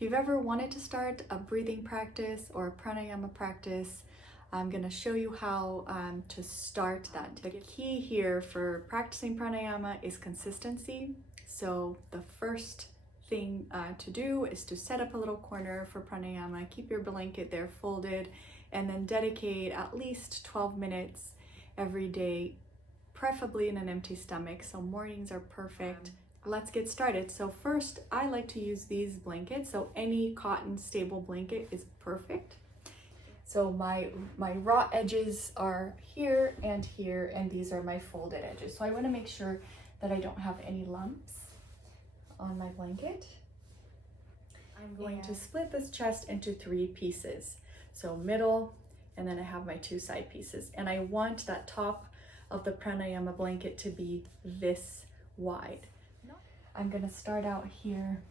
If you've ever wanted to start a breathing practice or a pranayama practice, I'm going to show you how to start that. The key here for practicing pranayama is consistency. So the first thing to do is to set up a little corner for pranayama, keep your blanket there folded, and then dedicate at least 12 minutes every day, preferably in an empty stomach. So mornings are perfect. Let's get started. So first, I like to use these blankets. So any cotton stable blanket is perfect. So my raw edges are here, and these are my folded edges. So I want to make sure that I don't have any lumps on my blanket. I'm going to split this chest into 3 pieces. So middle, and then I have my 2 side pieces. And I want that top of the pranayama blanket to be this wide. I'm going to start out here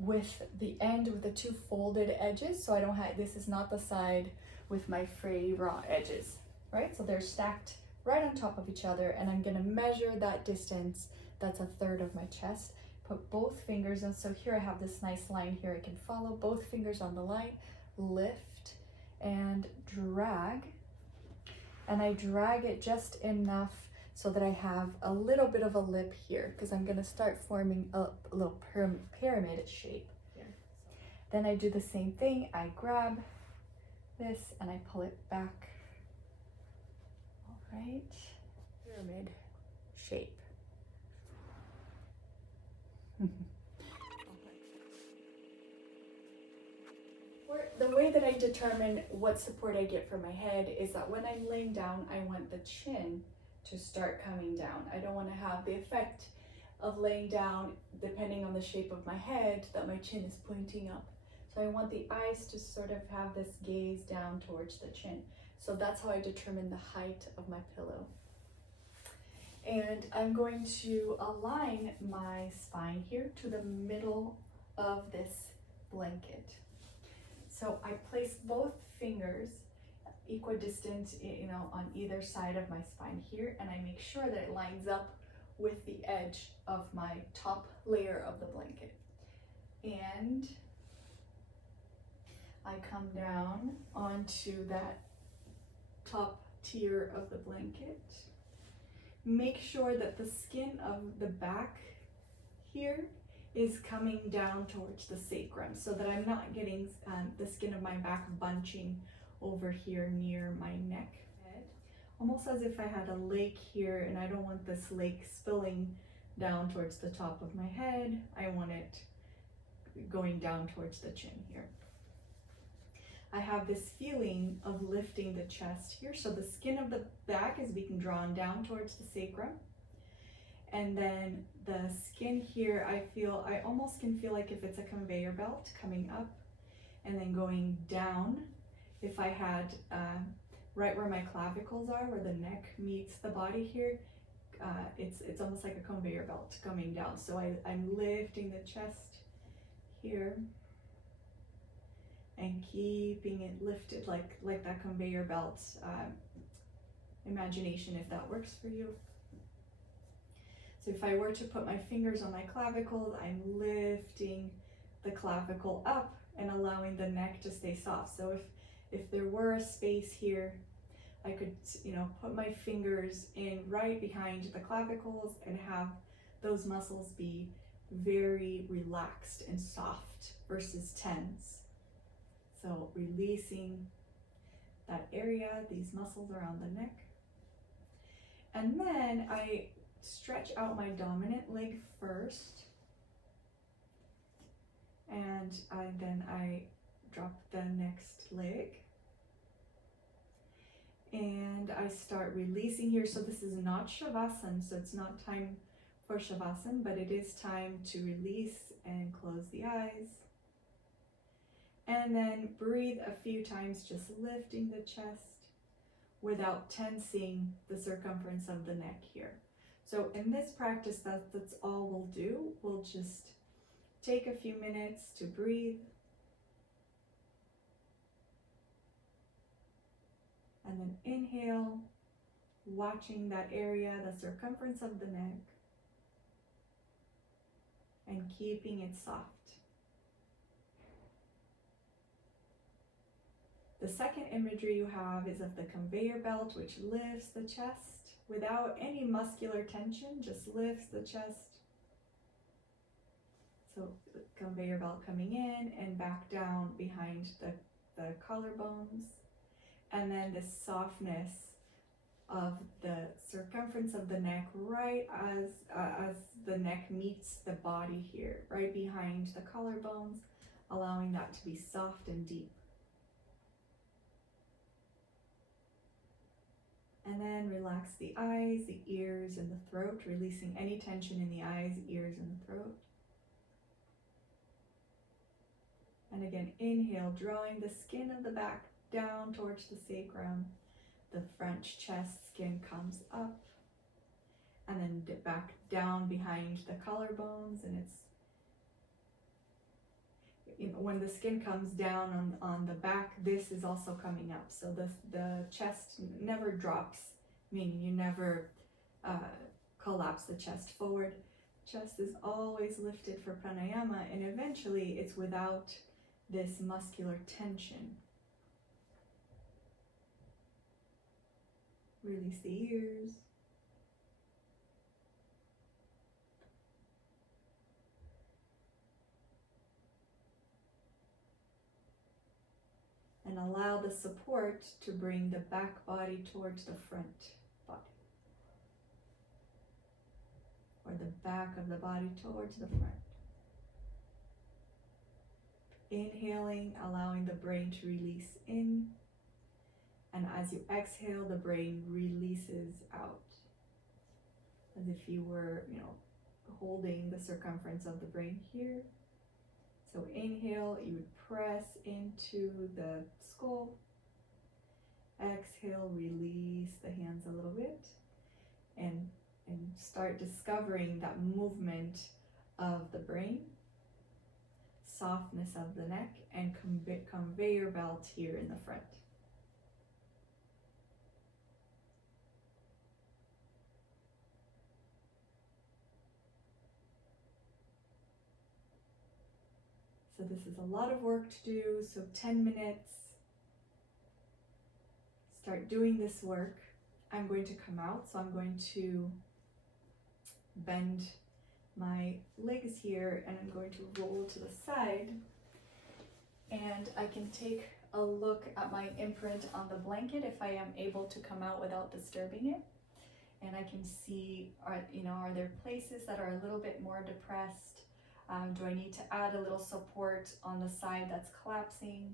with the end with the 2 folded edges. So I don't have, this is not the side with my fray raw edges, right? So they're stacked right on top of each other, and I'm going to measure that distance. That's 1/3 of my chest. Put both fingers in. So here I have this nice line here. I can follow both fingers on the line, lift and drag. And I drag it just enough so that I have a little bit of a lip here, because I'm going to start forming a little pyramid shape here. Then I do the same thing. I grab this and I pull it back. All right, pyramid shape. The way that I determine what support I get for my head is that when I'm laying down, I want the chin to start coming down. I don't want to have the effect of laying down, depending on the shape of my head, that my chin is pointing up. So I want the eyes to sort of have this gaze down towards the chin. So that's how I determine the height of my pillow. And I'm going to align my spine here to the middle of this blanket. So I place both fingers equidistant, on either side of my spine here, and I make sure that it lines up with the edge of my top layer of the blanket. And I come down onto that top tier of the blanket. Make sure that the skin of the back here is coming down towards the sacrum, so that I'm not getting the skin of my back bunching over here near my neck. Almost as if I had a lake here, and I don't want this lake spilling down towards the top of my head. I want it going down towards the chin here. I have this feeling of lifting the chest here, so the skin of the back is being drawn down towards the sacrum. And then the skin here, I almost can feel like if it's a conveyor belt coming up and then going down. If I had right where my clavicles are, where the neck meets the body here, it's almost like a conveyor belt coming down. So I'm lifting the chest here and keeping it lifted like that conveyor belt imagination, if that works for you. So if I were to put my fingers on my clavicles, I'm lifting the clavicle up and allowing the neck to stay soft. So if there were a space here, I could, put my fingers in right behind the clavicles and have those muscles be very relaxed and soft versus tense. So releasing that area, these muscles around the neck. And then I stretch out my dominant leg first, and then I drop the next leg, and I start releasing here. So this is not Shavasana, so it's not time for Shavasana, but it is time to release and close the eyes. And then breathe a few times, just lifting the chest without tensing the circumference of the neck here. So in this practice, that's all we'll do. We'll just take a few minutes to breathe. And then inhale, watching that area, the circumference of the neck, and keeping it soft. The second imagery you have is of the conveyor belt, which lifts the chest without any muscular tension, just lifts the chest. So the conveyor belt coming in and back down behind the collarbones. And then this softness of the circumference of the neck right as the neck meets the body here, right behind the collarbones, allowing that to be soft and deep. And then relax the eyes, the ears, and the throat, releasing any tension in the eyes, ears, and the throat. And again, inhale, drawing the skin of the back down towards the sacrum. The front chest skin comes up, and then back down behind the collarbones, and it's, you know, when the skin comes down on the back, this is also coming up. So the chest never drops, meaning you never collapse the chest forward. Chest is always lifted for pranayama, and eventually it's without this muscular tension. Release the ears. And allow the support to bring the back body towards the front body. Or the back of the body towards the front. Inhaling, allowing the brain to release in. And as you exhale, the brain releases out. As if you were, holding the circumference of the brain here. So inhale, you would press into the skull. Exhale, release the hands a little bit. And start discovering that movement of the brain, softness of the neck, and conveyor belt here in the front. So this is a lot of work to do, so 10 minutes. Start doing this work. I'm going to come out, so I'm going to bend my legs here and I'm going to roll to the side. And I can take a look at my imprint on the blanket if I am able to come out without disturbing it. And I can see, are there places that are a little bit more depressed? Do I need to add a little support on the side that's collapsing?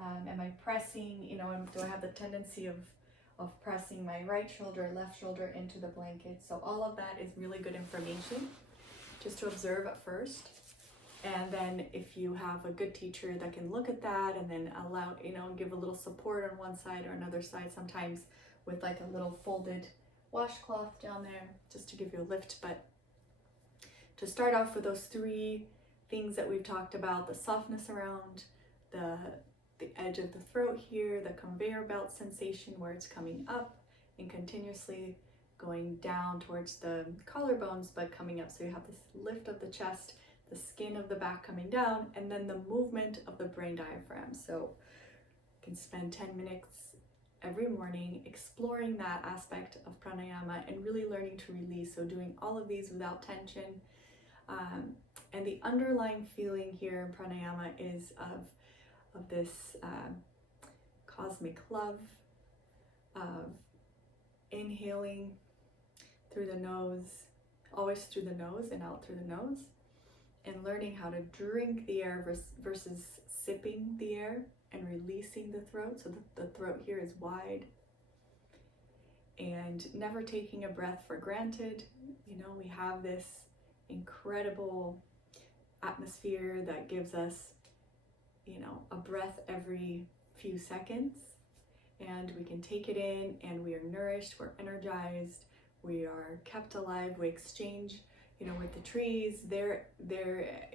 Am I pressing, do I have the tendency of pressing my right shoulder, left shoulder into the blanket? So all of that is really good information just to observe at first. And then if you have a good teacher that can look at that and then allow, give a little support on one side or another side, sometimes with like a little folded washcloth down there, just to give you a lift. But to start off with those three things that we've talked about, the softness around the edge of the throat here, the conveyor belt sensation where it's coming up and continuously going down towards the collarbones, but coming up. So you have this lift of the chest, the skin of the back coming down, and then the movement of the brain diaphragm. So you can spend 10 minutes every morning exploring that aspect of pranayama and really learning to release. So doing all of these without tension. And the underlying feeling here in pranayama is of this cosmic love, of inhaling through the nose, always through the nose and out through the nose, and learning how to drink the air versus sipping the air and releasing the throat. So the throat here is wide, and never taking a breath for granted. We have this incredible atmosphere that gives us, a breath every few seconds, and we can take it in and we are nourished, we're energized, we are kept alive, we exchange, with the trees. They're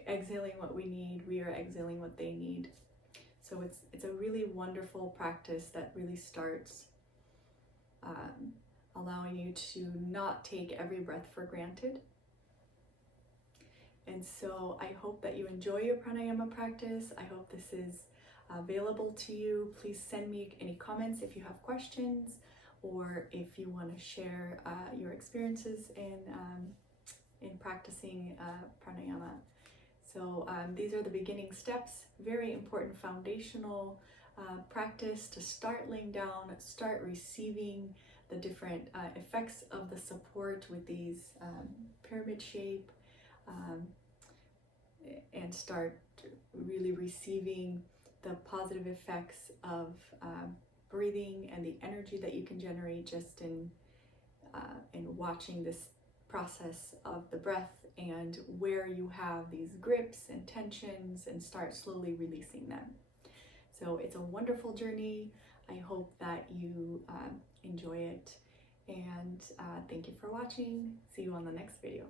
exhaling what we need, we are exhaling what they need. So it's a really wonderful practice that really starts allowing you to not take every breath for granted. And so I hope that you enjoy your pranayama practice. I hope this is available to you. Please send me any comments if you have questions, or if you want to share your experiences in practicing pranayama. So these are the beginning steps, very important foundational practice to start laying down, start receiving the different effects of the support with these pyramid shape, and start really receiving the positive effects of breathing and the energy that you can generate just in watching this process of the breath, and where you have these grips and tensions, and start slowly releasing them. So it's a wonderful journey. I hope that you enjoy it, and thank you for watching. See you on the next video.